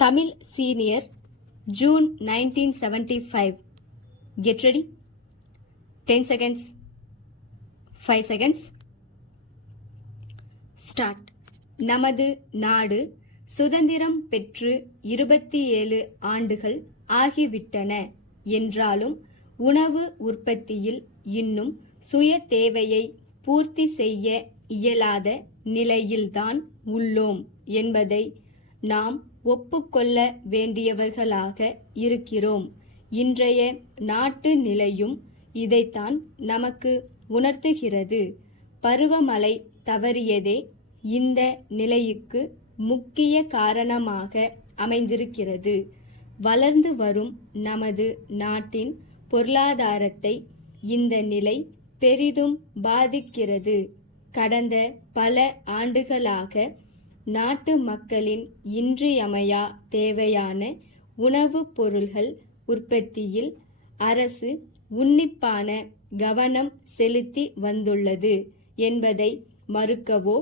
Tamil Senior, June 1975. Get ready. 10 seconds. 5 seconds. Start. நமது நாடு சுதந்திரம் பெற்று 27 ஆண்டுகள் ஆகிவிட்டன என்றாலும் உணவு உற்பத்தியில் இன்னும் சுய தேவையை பூர்த்தி செய்ய இயலாத நிலையில்தான் உள்ளோம் என்பதை நாம் ஒப்புக்கொள்ள வேண்டியவர்களாக இருக்கிறோம். இன்றைய நாட்டு நிலையும் இதைத்தான் நமக்கு உணர்த்துகிறது. பருவமழை தவறியதே இந்த நிலைக்கு முக்கிய காரணமாக அமைந்திருக்கிறது. வளர்ந்து வரும் நமது நாட்டின் பொருளாதாரத்தை இந்த நிலை பெரிதும் பாதிக்கிறது. கடந்த பல ஆண்டுகளாக நாட்டு மக்களின் இன்றியமையா தேவையான உணவுப் பொருள்கள் உற்பத்தியில் அரசு உன்னிப்பான கவனம் செலுத்தி வந்துள்ளது என்பதை மறுக்கவோ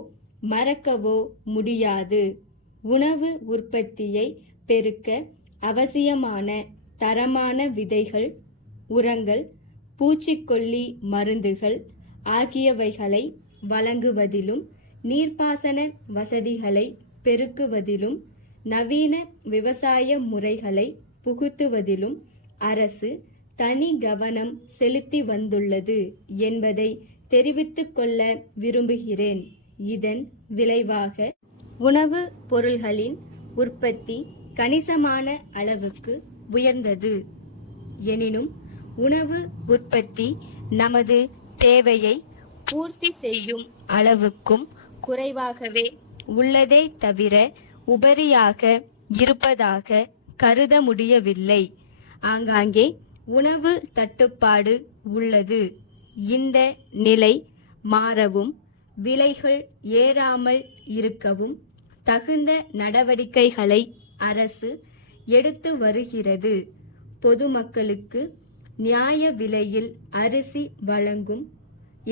மறக்கவோ முடியாது. உணவு உற்பத்தியை பெருக்க அவசியமான தரமான விதைகள், உரங்கள், பூச்சிக்கொல்லி மருந்துகள் ஆகியவைகளை வழங்குவதிலும் நீர்ப்பாசன வசதிகளை பெருக்குவதிலும் நவீன விவசாய முறைகளை புகுத்துவதிலும் அரசு தனி கவனம் செலுத்தி வந்துள்ளது என்பதை தெரிவித்துக் கொள்ள விரும்புகிறேன். இதன் விளைவாக உணவு பொருள்களின் உற்பத்தி கணிசமான அளவுக்கு உயர்ந்தது. எனினும் உணவு உற்பத்தி நமது தேவையை பூர்த்தி செய்யும் அளவுக்கும் குறைவாகவே உள்ளதே தவிர உபரியாக இருப்பதாக கருத முடியவில்லை. ஆங்காங்கே உணவு தட்டுப்பாடு உள்ளது. இந்த நிலை மாறவும் விலைகள் ஏறாமல் இருக்கவும் தகுந்த நடவடிக்கைகளை அரசு எடுத்து வருகிறது. பொதுமக்களுக்கு நியாய விலையில் அரிசி வழங்கும்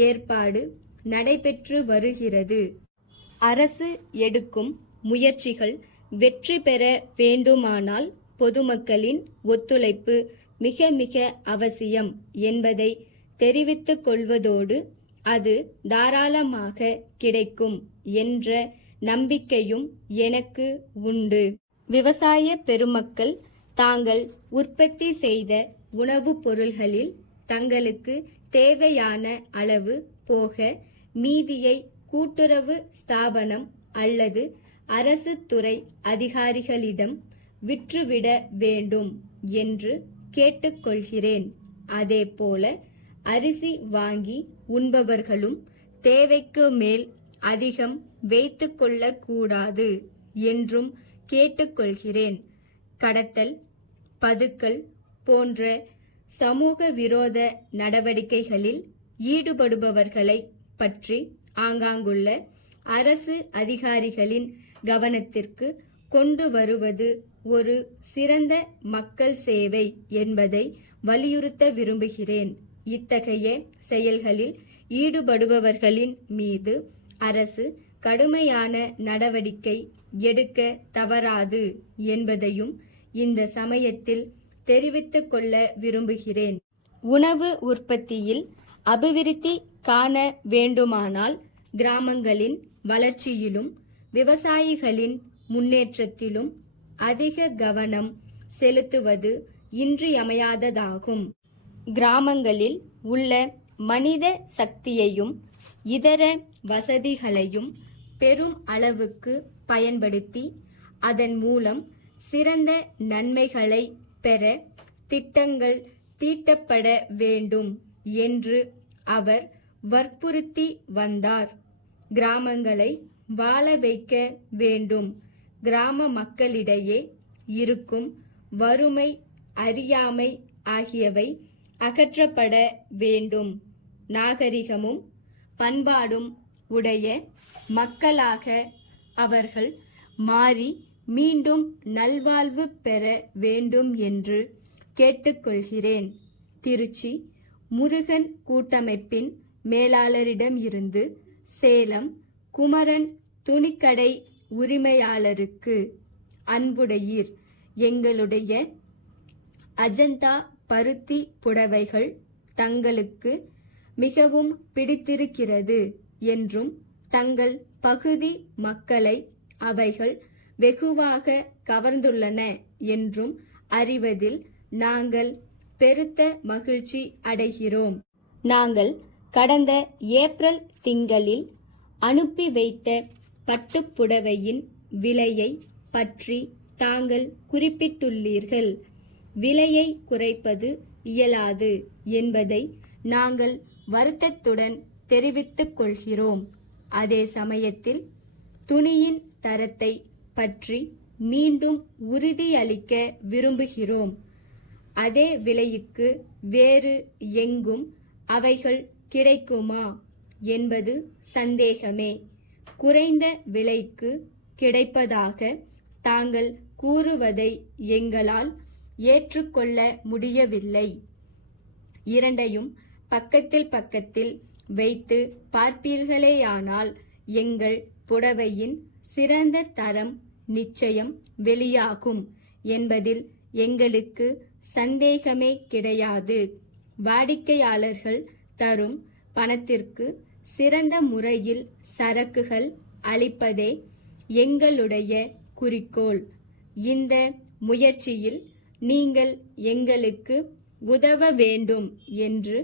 ஏற்பாடு நடைபெற்று வருகிறது. அரசு எடுக்கும் முயற்சிகள் வெற்றி பெற வேண்டுமானால் பொதுமக்களின் ஒத்துழைப்பு மிக மிக அவசியம் என்பதை தெரிவித்துக் கொள்வதோடு அது தாராளமாக கிடைக்கும் என்ற நம்பிக்கையும் எனக்கு உண்டு. விவசாய பெருமக்கள் தாங்கள் உற்பத்தி செய்த உணவுப் பொருள்களில் தங்களுக்கு தேவையான அளவு போக மீதியை கூட்டுறவு ஸ்தாபனம் அல்லது அரசு துறை அதிகாரிகளிடம் விற்றுவிட வேண்டும் என்று கேட்டுக்கொள்கிறேன். அதேபோல அரிசி வாங்கி உண்பவர்களும் தேவைக்கு மேல் அதிகம் வைத்து கொள்ளக்கூடாது என்றும் கேட்டுக்கொள்கிறேன். கடத்தல், பதுக்கல் போன்ற சமூக விரோத நடவடிக்கைகளில் ஈடுபடுபவர்களை பற்றி ஆங்காங்குள்ள அரசு அதிகாரிகளின் கவனத்திற்கு கொண்டு வருவது ஒரு சிறந்த மக்கள் சேவை என்பதை வலியுறுத்த விரும்புகிறேன். இத்தகைய செயல்களில் ஈடுபடுபவர்களின் மீது அரசு கடுமையான நடவடிக்கை எடுக்க தவறாது என்பதையும் இந்த சமயத்தில் தெரிவித்துக் கொள்ள விரும்புகிறேன். உணவு உற்பத்தியில் அபிவிருத்தி காண வேண்டுமானால் கிராமங்களின் வளர்ச்சியிலும் விவசாயிகளின் முன்னேற்றத்திலும் அதிக கவனம் செலுத்துவது இன்றியமையாததாகும். கிராமங்களில் உள்ள மனித சக்தியையும் இதர வசதிகளையும் பெரும் அளவுக்கு பயன்படுத்தி அதன் மூலம் சிறந்த நன்மைகளை பெற திட்டங்கள் தீட்டப்பட வேண்டும் என்று அவர் வற்புறுத்தி வந்தார். கிராமங்களை வாழ வைக்க வேண்டும். கிராம மக்களிடையே இருக்கும் வறுமை, அறியாமை ஆகியவை அகற்றப்பட வேண்டும். நாகரிகமும் பண்பாடும் உடைய மக்களாக அவர்கள் மாறி மீண்டும் நல்வாழ்வு பெற வேண்டும் என்று கேட்டுக்கொள்கிறேன். திருச்சி முருகன் கூட்டமைப்பின் மேலாளரிடம் இருந்து சேலம் குமரன் துணிக்கடை உரிமையாளருக்கு அன்புடையீர். எங்களுடைய அஜந்தா பருத்தி புடவைகள் தங்களுக்கு மிகவும் பிடித்திருக்கிறது என்றும் தங்கள் பகுதி மக்களை அவைகள் வெகுவாக கவர்ந்துள்ளன என்றும் அறிவதில் நாங்கள் பெருத்த மகிழ்ச்சி அடைகிறோம். நாங்கள் கடந்த ஏப்ரல் திங்களில் அனுப்பி வைத்த பட்டுப்புடவையின் விலையை பற்றி தாங்கள் குறிப்பிட்டுள்ளீர்கள். விலையை குறைப்பது இயலாது என்பதை நாங்கள் வருத்தத்துடன் தெரிவித்துக் கொள்கிறோம். அதே சமயத்தில் துணியின் தரத்தை பற்றி மீண்டும் உறுதியளிக்க விரும்புகிறோம். அதே விலைக்கு வேறு எங்கும் அவைகள் கிடைக்குமா என்பது சந்தேகமே. குறைந்த விலைக்கு கிடைப்பதாக தாங்கள் கூறுவதை எங்களால் ஏற்றுக்கொள்ள முடியவில்லை. இரண்டையும் பக்கத்தில் பக்கத்தில் வைத்து பார்ப்பீர்களேயானால் எங்கள் புடவையின் சிறந்த தரம் நிச்சயம் வெளியாகும் என்பதில் எங்களுக்கு சந்தேகமே கிடையாது. வாடிக்கையாளர்கள் தரும் பணத்திற்கு சிறந்த முறையில் சரக்குகள் அளிப்பதே எங்களுடைய குறிக்கோள். இந்த முயற்சியில் நீங்கள் எங்களுக்கு உதவ வேண்டும் என்று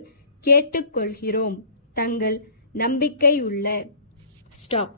கேட்டுக்கொள்கிறோம். தங்கள் நம்பிக்கையுள்ள ஸ்டாப்.